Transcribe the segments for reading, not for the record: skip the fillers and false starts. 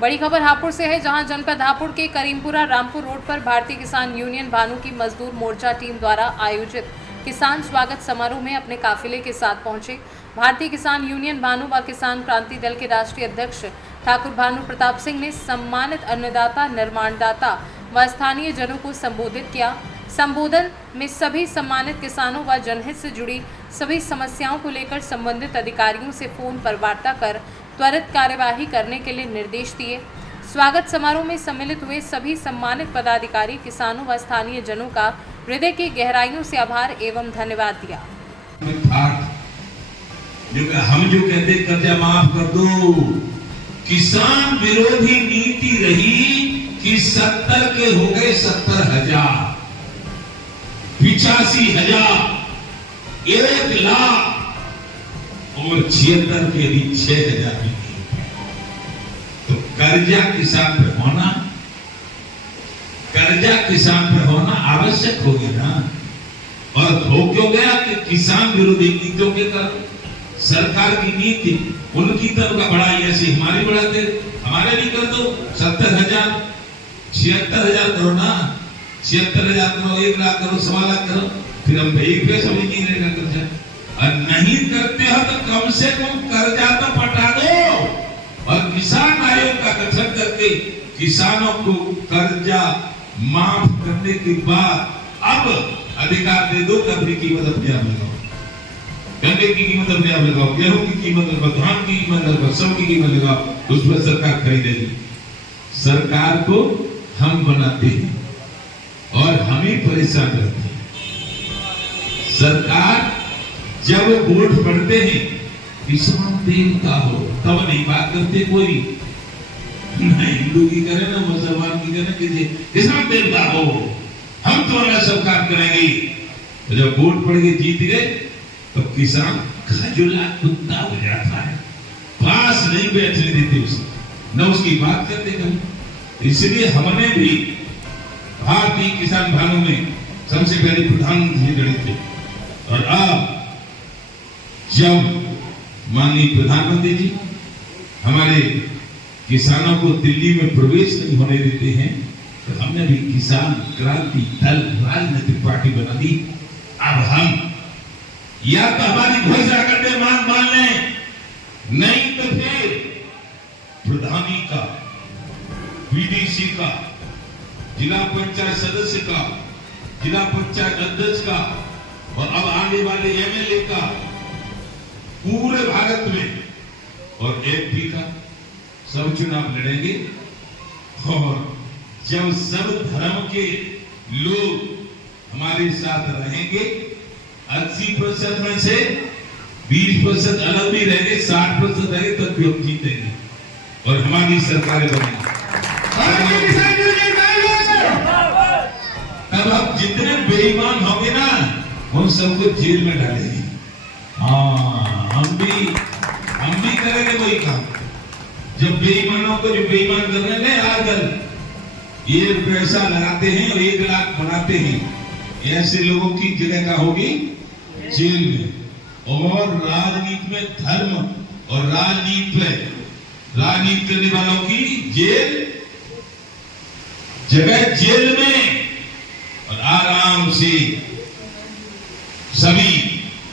बड़ी खबर हापुड़ से है, जहां जनपद हापुड़ के करीमपुरा रामपुर रोड पर भारतीय किसान यूनियन भानु की मजदूर मोर्चा टीम द्वारा आयोजित किसान स्वागत समारोह में अपने काफिले के साथ पहुंचे। भारतीय किसान यूनियन भानु व किसान क्रांति दल के राष्ट्रीय अध्यक्ष ठाकुर भानु प्रताप सिंह ने सम्मानित अन्नदाता, निर्माणदाता व स्थानीय जनों को संबोधित किया। संबोधन में सभी सम्मानित किसानों व जनहित से जुड़ी सभी समस्याओं को लेकर संबंधित अधिकारियों से फोन पर वार्ता कर त्वरित कार्यवाही करने के लिए निर्देश दिए। स्वागत समारोह में सम्मिलित हुए सभी सम्मानित पदाधिकारी, किसानों व स्थानीय जनों का हृदय की गहराइयों से आभार एवं धन्यवाद दिया। हम जो कहते कर्जा माफ कर दो, किसान विरोधी नीति रही कि 70 के हो गए 70,000, 85,000, 1 लाख और 76 के भी 6,000 भी नहीं। तो कर्जा किसान पे होना आवश्यक हो गया ना। और हो क्यों गया कि किसान विरोधी नीतियों के कारण सरकार की नीति उनकी तरफ का बढ़ाई, ऐसी हमारी बढ़ाते, हमारे भी कर दो 70,000, 76,000 करो ना, 76,000 करो, 1 लाख करो, 1.25 लाख करो, फिर हम एक पैसा भी नहीं रहेगा कर्जा। और नहीं करते हो तो कम से कम कर्जा तो पटा दो और किसान आयोग का गठन करके किसानों को कर्जा माफ करने के बाद अब अधिकार दे दो। कभी की कीमत अपने आप लगाओ, गन्ने की कीमत अपने आप लगाओ, गेहूं की कीमत लगाओ, धान की कीमत लगाओ, सब की कीमत लगाओ, उस पर सरकार खरीदेगी। सरकार को हम बनाते हैं और हम ही परेशान रहते हैं। सरकार जब वोट पड़ते हैं किसान देवता हो तब नहीं बात करते कोई, ना हिंदू की करे ना मुसलमान की करे, किसान देवता हो हम तुम्हारा सब काम करेंगे। तो जब वोट पड़ के जीत गए तो किसान खजुला कुत्ता हो जाता है, पास नहीं बैठने देते उसे, न उसकी बात करते कभी। इसलिए हमने भी भारतीय किसान भानु में सबसे पहले प्रधानमंत्री लड़े थे और अब जब माननीय प्रधानमंत्री जी हमारे किसानों को दिल्ली में प्रवेश नहीं होने देते हैं तो हमने भी किसान क्रांति दल राजनीतिक पार्टी बना दी। अब हम या तो हमारी घोषणा करते मान लें, नहीं तो फिर प्रधानी का, बीडीसी का, जिला पंचायत सदस्य का, जिला पंचायत अध्यक्ष का और अब आने वाले एमएलए का, पूरे भारत में और एमपी का सब चुनाव लड़ेंगे। और जब सब धर्म के लोग हमारे साथ रहेंगे, 80% में से 20% अलग भी रहेंगे, 60% रहेंगे, तब भी हम जीतेंगे और हमारी सरकारें बनेंगी। तब आप जितने बेईमान होंगे ना उन सबको जेल में डालेंगे। हाँ, हम भी करेंगे वही काम। जब बेईमानों को जो बेईमान कर रहे हैं आजकल ये पैसा लगाते हैं और 1 लाख बनाते हैं, ऐसे लोगों की जगह का होगी जेल में। और राजनीति में धर्म और राजनीति करने वालों की जगह जेल में। और आराम से सभी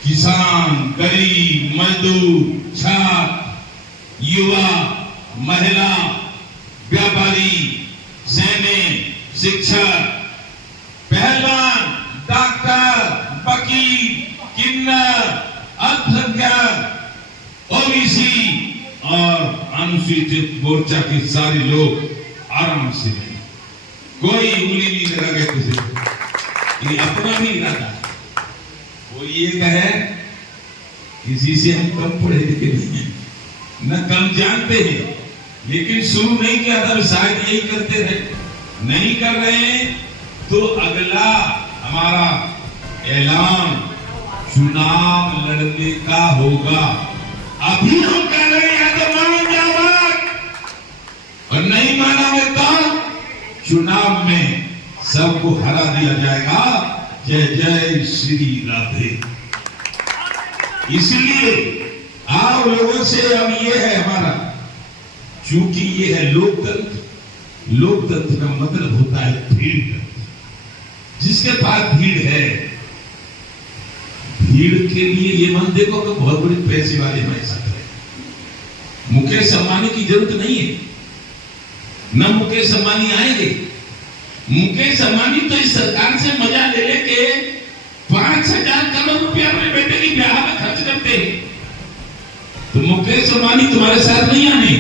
किसान, गरीब, मजदूर, छात्र, युवा, महिला, व्यापारी, सैनिक, शिक्षक, पहलवान, डॉक्टर, वकील, किन्नर, अल्पसंख्यक, ओबीसी और अनुसूचित मोर्चा के सारे लोग आराम से रहे, कोई उंगली नहीं लगा गया किसी को। ये अपना भी इरादा है। वो ये कहे किसी से हम कम पढ़े लिखे नहीं हैं, न कम जानते हैं, लेकिन शुरू नहीं किया था, शायद यही करते रहे। नहीं कर रहे हैं तो अगला हमारा ऐलान चुनाव लड़ने का होगा। अभी हम कह रहे हैं तो मान जाओ और नहीं मानोगे तो चुनाव में सबको हरा दिया जाएगा। जय जय श्री राधे। इसलिए आप लोगों से अब ये है हमारा चूंकि ये है लोकतंत्र। लोकतंत्र का मतलब होता है भीड़ तंत्र। जिसके पास भीड़ है, भीड़ के लिए ये मत देखो कि बहुत बड़े पैसे वाले हमारे साथ है। मुकेश अंबानी की जरूरत नहीं है, न मुकेश अंबानी आएंगे। मुकेश अंबानी तो इस सरकार से मजा ले लेके 5,000 करोड़ रुपया अपने बेटे की ब्याह में खर्च करते हैं। तो मुकेश अंबानी तुम्हारे साथ नहीं आने,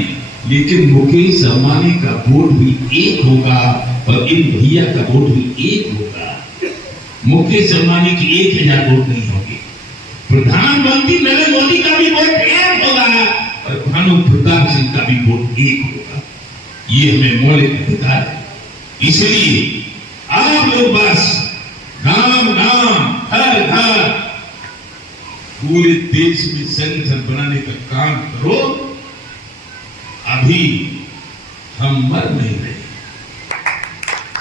लेकिन मुकेश अंबानी का वोट भी एक होगा और इन भैया का वोट भी एक होगा। मुकेश अंबानी की 1,000 वोट नहीं होगी। प्रधानमंत्री नरेंद्र मोदी का भी वोट एक होगा और भानु प्रताप सिंह का भी वोट एक होगा। ये हमें मौलिक अधिकार है। इसलिए आप लोग बस गांव गांव हर घर पूरे देश में संगठन बनाने का काम करो। अभी हम मर नहीं रहे।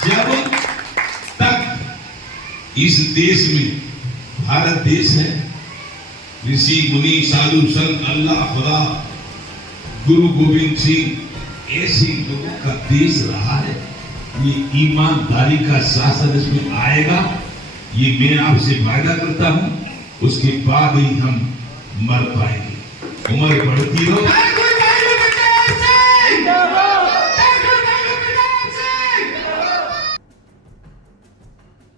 जब तक इस देश में, भारत देश है, ऋषि मुनि साधु संत अल्लाह खुदा गुरु गोविंद सिंह ऐसे लोगों का देश रहा है। ये ईमानदारी का शासन इसमें आएगा, ये मैं आपसे वायदा करता हूं। उसके बाद ही हम मर पाएंगे। उम्र बढ़ती रहो।